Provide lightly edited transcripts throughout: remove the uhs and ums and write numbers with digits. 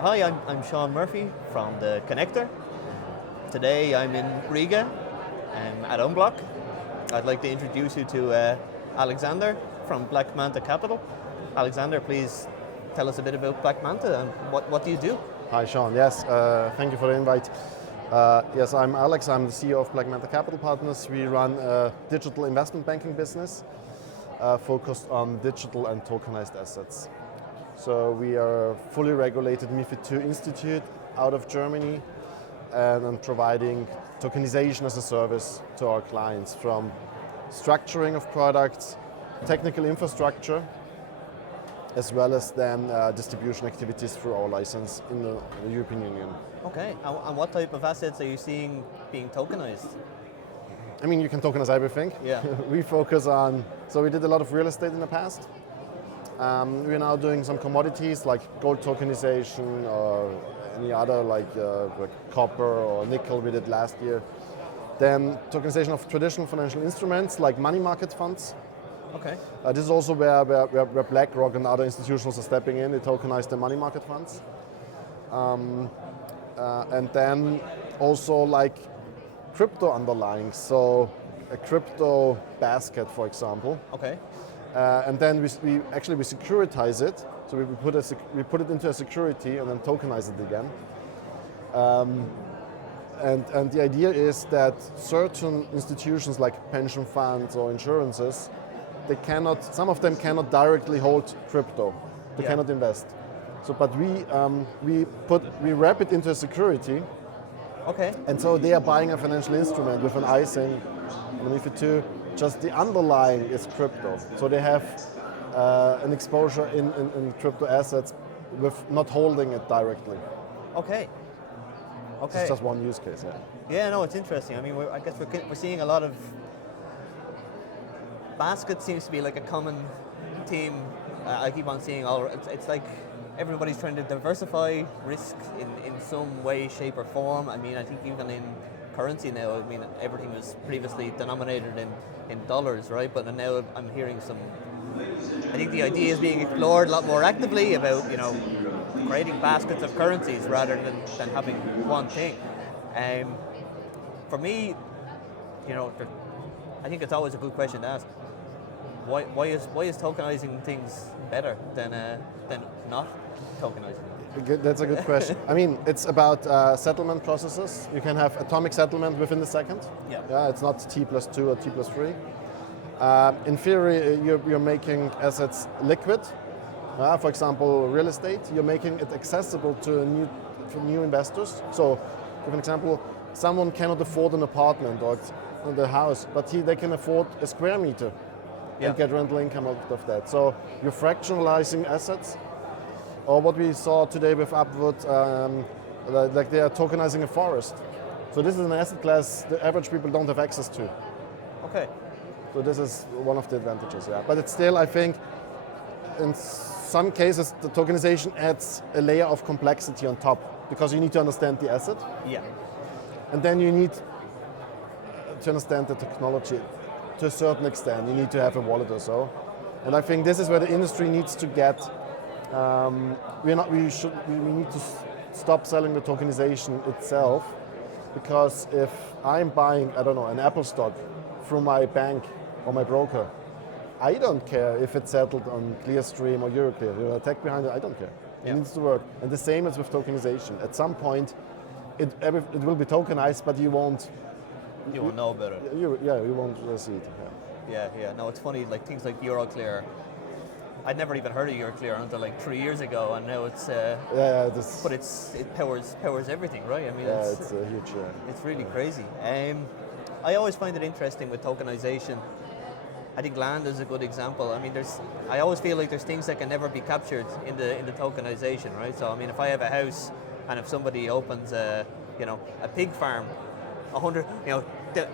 Hi, I'm Sean Murphy from the Connector. Today I'm in Riga at Unblock. I'd like to introduce you to Alexander from Black Manta Capital. Alexander, please tell us a bit about Black Manta and what do you do? Hi Sean, yes, thank you for the invite. Yes, I'm Alex, I'm the CEO of Black Manta Capital Partners. We run a digital investment banking business focused on digital and tokenized assets. So we are a fully regulated MiFID II institute out of Germany and providing tokenization as a service to our clients, from structuring of products, technical infrastructure, as well as then distribution activities through our license in the European Union. Okay, and what type of assets are you seeing being tokenized? I mean, you can tokenize everything. Yeah. We focus on, so we did a lot of real estate in the past. We're now doing some commodities like gold tokenization or any other like copper or nickel we did last year. Then tokenization of traditional financial instruments like money market funds. Okay. This is also where BlackRock and other institutions are stepping in. They tokenize the money market funds. And then also like crypto underlying, so a crypto basket, for example. Okay. And then we securitize it. So we put it into a security and then tokenize it again. And the idea is that certain institutions like pension funds or insurances, some of them cannot directly hold crypto. They cannot invest. So, but we wrap it into a security. Okay. And so they are buying a financial instrument with an ISIN, and MiFID II, just the underlying is crypto. So they have an exposure in crypto assets with not holding it directly. Okay. Okay. It's just one use case, yeah. Yeah, no, it's interesting. I mean, I guess we're seeing a lot of basket seems to be like a common theme. I keep on seeing it's like everybody's trying to diversify risk in some way, shape or form. I mean, I think even in currency now, I mean, everything was previously denominated in dollars, right? But now I'm hearing I think the idea is being explored a lot more actively about, creating baskets of currencies rather than having one thing. For me, I think it's always a good question to ask. Why is tokenizing things better than not tokenizing? That's a good question. I mean, it's about settlement processes. You can have atomic settlement within the second. Yeah. It's not T+2 or T+3. In theory, you're making assets liquid. For example, real estate. You're making it accessible to new investors. So, give an example. Someone cannot afford an apartment or the house, but they can afford a square meter and get rental income out of that. So you're fractionalizing assets. Or what we saw today with Upwood, like they are tokenizing a forest. So this is an asset class the average people don't have access to. Okay. So this is one of the advantages, yeah. But it's still, I think, in some cases, the tokenization adds a layer of complexity on top because you need to understand the asset. Yeah. And then you need to understand the technology to a certain extent. You need to have a wallet or so. And I think this is where the industry needs to get. We need to stop selling the tokenization itself, because if I'm buying, I don't know, an Apple stock through my bank or my broker, I don't care if it's settled on Clearstream or Euroclear. The tech behind it, I don't care. It needs to work. And the same is with tokenization. At some point, it will be tokenized, but you won't. You won't know about it. You won't see it. Yeah. No, it's funny. Like things like Euroclear. I'd never even heard of Euroclear until like 3 years ago, and now it's. But it powers everything, right? I mean, it's a huge. It's really crazy. I always find it interesting with tokenization. I think land is a good example. I mean, I always feel like there's things that can never be captured in the tokenization, right? So I mean, if I have a house and if somebody opens a pig farm, 100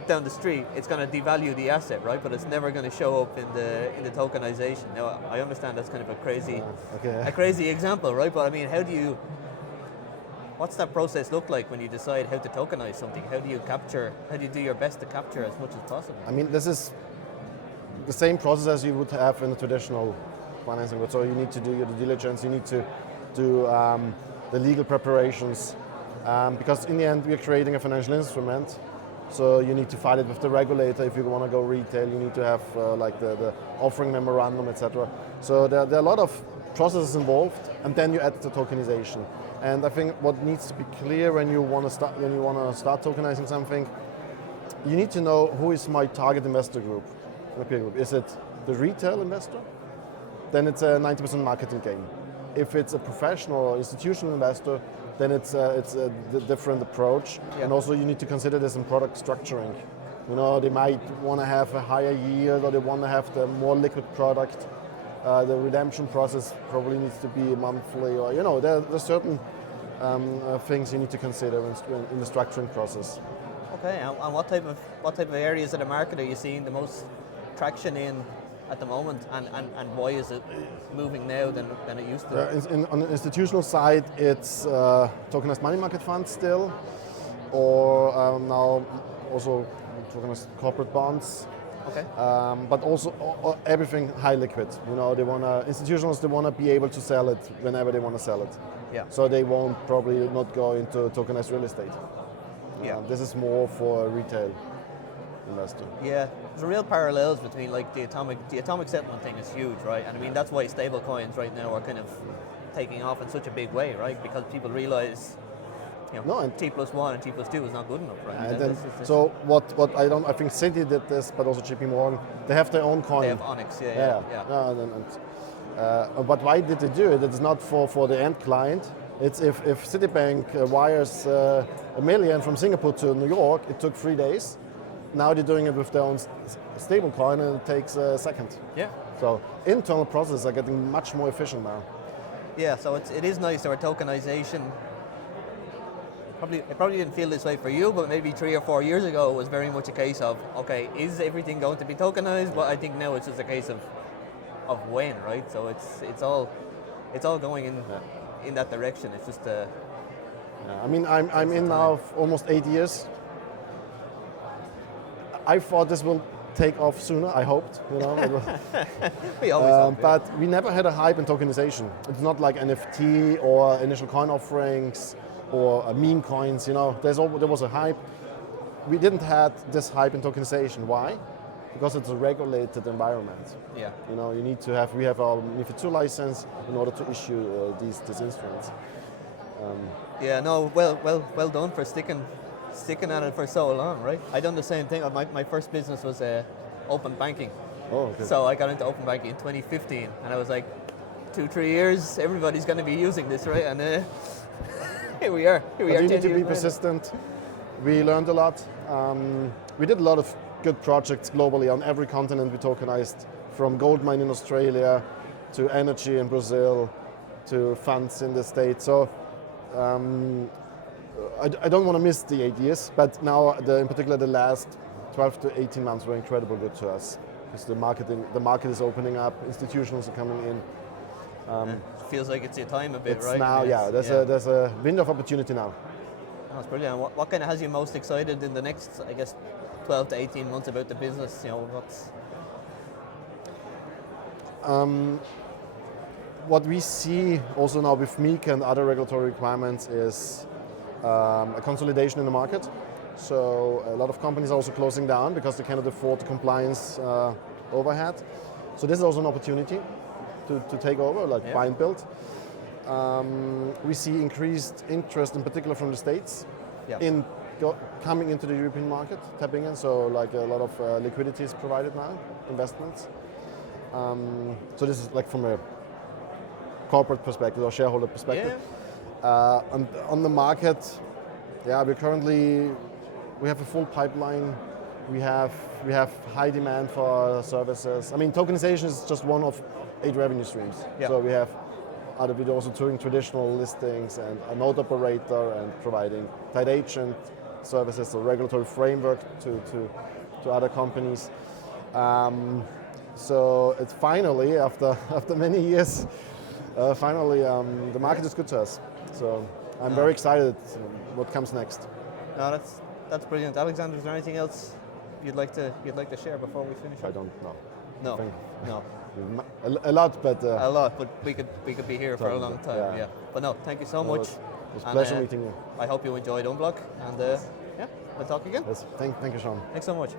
down the street, it's going to devalue the asset, right? But it's never going to show up in the tokenization. Now, I understand that's kind of a crazy example, right? But I mean, what's that process look like when you decide how to tokenize something? How do you do your best to capture as much as possible? I mean, this is the same process as you would have in a traditional financing. So you need to do your due diligence. You need to do the legal preparations, because in the end we're creating a financial instrument. So you need to file it with the regulator. If you want to go retail, you need to have like the offering memorandum, etc. So there are a lot of processes involved, and then you add the tokenization. And I think what needs to be clear when you want to start tokenizing something, you need to know who is my target investor group. Is it the retail investor? Then it's a 90% marketing game. If it's a professional or institutional investor, then it's a different approach. Yeah. And also you need to consider this in product structuring. You know, they might want to have a higher yield, or they want to have the more liquid product. The redemption process probably needs to be monthly, or there's certain things you need to consider in the structuring process. Okay, and what type of areas of the market are you seeing the most traction in at the moment, and why is it moving now than it used to? On the institutional side, it's tokenized money market funds still, or now also tokenized corporate bonds. Okay. But also everything high liquid. Institutionals, they want to be able to sell it whenever they want to sell it. Yeah. So they won't probably not go into tokenized real estate. Yeah. This is more for a retail investor. Yeah, there's real parallels between like the atomic settlement thing is huge, right? And I mean that's why stablecoins right now are kind of taking off in such a big way, right? Because people realize, T+1 and T+2 is not good enough, right? So I think Citi did this, but also JP Morgan, they have their own coin. They have Onyx, yeah. But why did they do it? It's not for the end client. It's if Citibank wires $1 million from Singapore to New York, it took 3 days. Now they're doing it with their own stable coin, and it takes a second. Yeah. So internal processes are getting much more efficient now. Yeah, so it is nice. Our tokenization, it probably didn't feel this way for you, but maybe 3 or 4 years ago it was very much a case of, okay, is everything going to be tokenized? But I think now it's just a case of when, right? So it's all going in that direction. It's just I mean, I'm in now almost 8 years. I thought this will take off sooner. I hoped, We always hope, but we never had a hype in tokenization. It's not like NFT or initial coin offerings or meme coins. There was a hype. We didn't have this hype in tokenization. Why? Because it's a regulated environment. Yeah. We have our MiFID II license in order to issue these instruments. Well done for sticking at it for so long, right? I done the same thing. My first business was open banking. Oh, okay. So I got into open banking in 2015, and I was like, 2-3 years, everybody's going to be using this, right? And here we are. You need to be persistent. We learned a lot. We did a lot of good projects globally on every continent. We tokenized, from gold mine in Australia to energy in Brazil to funds in the States. So I don't want to miss the 8 years, but now in particular the last 12 to 18 months were incredibly good to us, because the market is opening up, institutions are coming in. Feels like it's your time a bit, it's right? Now, there's a window of opportunity now. That's brilliant. What kind of has you most excited in the next, I guess, 12 to 18 months about the business? What we see also now with MiCA and other regulatory requirements is a consolidation in the market. So a lot of companies are also closing down because they cannot afford the compliance overhead. So this is also an opportunity to take over, buy and build. We see increased interest, in particular from the States, in coming into the European market, tapping in. So a lot of liquidity is provided now, investments. So this is from a corporate perspective or shareholder perspective. And on the market, we have a full pipeline. We have high demand for our services. I mean, tokenization is just one of 8 revenue streams. Yeah. So we have other videos also doing traditional listings and a node operator and providing tied agent services, a regulatory framework to other companies. So it's finally, after many years, the market is good to us. So I'm very excited what comes next. No, that's brilliant. Alexander, is there anything else you'd like to share before we finish? I don't know. No. A lot, but a lot. But we could be here for a long time. Yeah. But no, thank you so much. It was a pleasure meeting you. I hope you enjoyed Unblock, and yeah, we'll talk again. Yes. Thank you, Sean. Thanks so much.